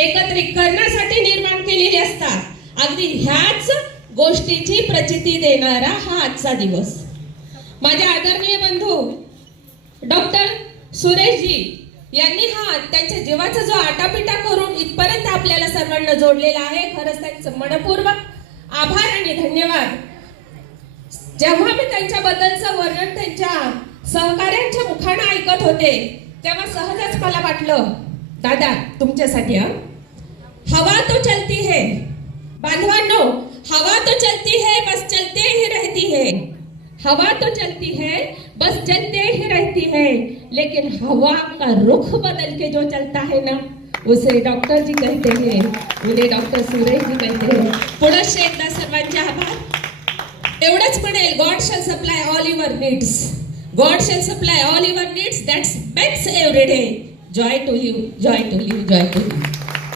एकत्रित करण्यासाठी निर्माण केलेली असतात। अगदी ह्याच गोष्टीची प्रचिती देणारा हा आजचा दिवस। माझे आदरणीय बंधू डॉक्टर सुरेशजी यांनी हा त्यांच्या जीवाचा जो आटापिटा करून इथपर्यंत आपल्याला सर्वांना जोडलेला आहे, खरंच त्यांचं मनपूर्वक आभार आणि धन्यवाद। जेव्हा मी त्यांच्याबद्दलचं वर्णन त्यांच्या सहकार्यांच्या मुखाने ऐकत होते तेव्हा सहजच मला वाटलं, दादा तुमच्यासाठी हवा तो चलती है बांधवांनो, हवा तो चलती है बस चलते ही रहती है, हवा तो चलती है बस चलते ही रहती है, लेकिन हवा का रुख बदल के जो चलता है ना उसे डॉक्टर जी कहते हैं, उन्हें डॉक्टर सुरेश जी कहते हैं। पुनश्च एकदा सर्वांचे आभार। एवढंच म्हणेल, God shall supply all your needs, God shall supply all your needs, that's bakes every day, joy to you, joy to you, joy to you.